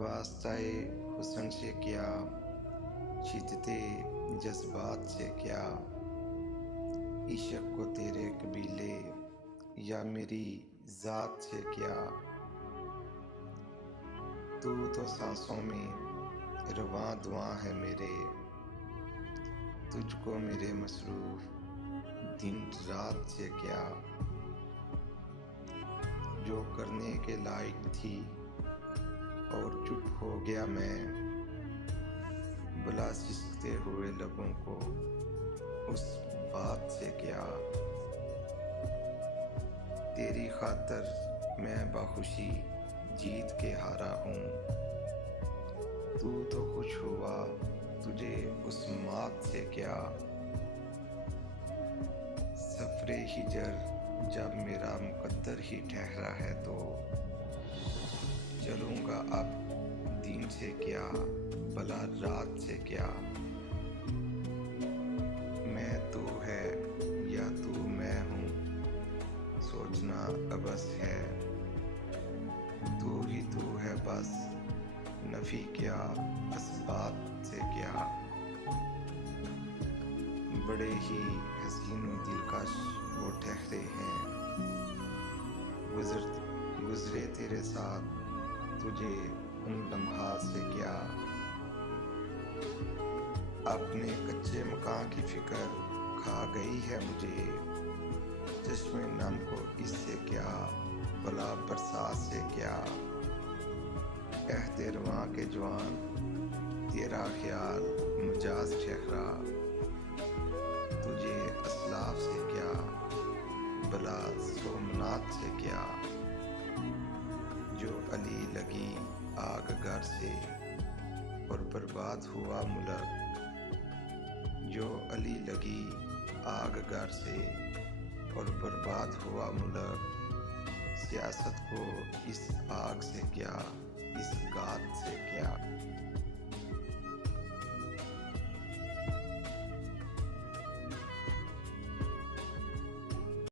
واسطۂ حسن سے کیا، شدتِ جذبات سے کیا، عشق کو تیرے قبیلے یا میری ذات سے کیا۔ تو سانسوں میں رواں دواں ہے میرے، تجھ کو میرے مصروف دن رات سے کیا۔ جو کرنے کے لائق تھی اور چپ ہو گیا میں، بلا سسکتے ہوئے لبوں کو اس بات سے کیا۔ تیری خاطر میں بخوشی جیت کے ہارا ہوں، تو خوش ہوا تجھے اس مات سے کیا۔ سفرِ ہجر جب میرا مقدر ہی ٹھہرا ہے تو، چلوں گا اب دن سے کیا بھلا رات سے کیا۔ میں تو ہے یا تو میں ہوں، سوچنا عبث ہے، تو ہی تو ہے بس، نفی کیا اس بات سے کیا۔ بڑے ہی حسین و دلکش وہ ٹھہرے ہیں، گزرے تیرے ساتھ تجھے ان لمحات سے کیا۔ اپنے کچے مکان کی فکر کھا گئی ہے مجھے، چشمِ نم کو اس سے کیا بھلا برسات سے کیا۔ عہدِ رواں کے جوان تیرا خیال مجاز ٹھہرا، تجھے اسلاف سے کیا بھلا سومنات سے کیا۔ جو علی لگی آگ گھر سے اور برباد ہوا ملک، جو علی لگی آگ گھر سے اور برباد ہوا ملک۔ سیاست کو اس آگ سے کیا، اس گات سے کیا۔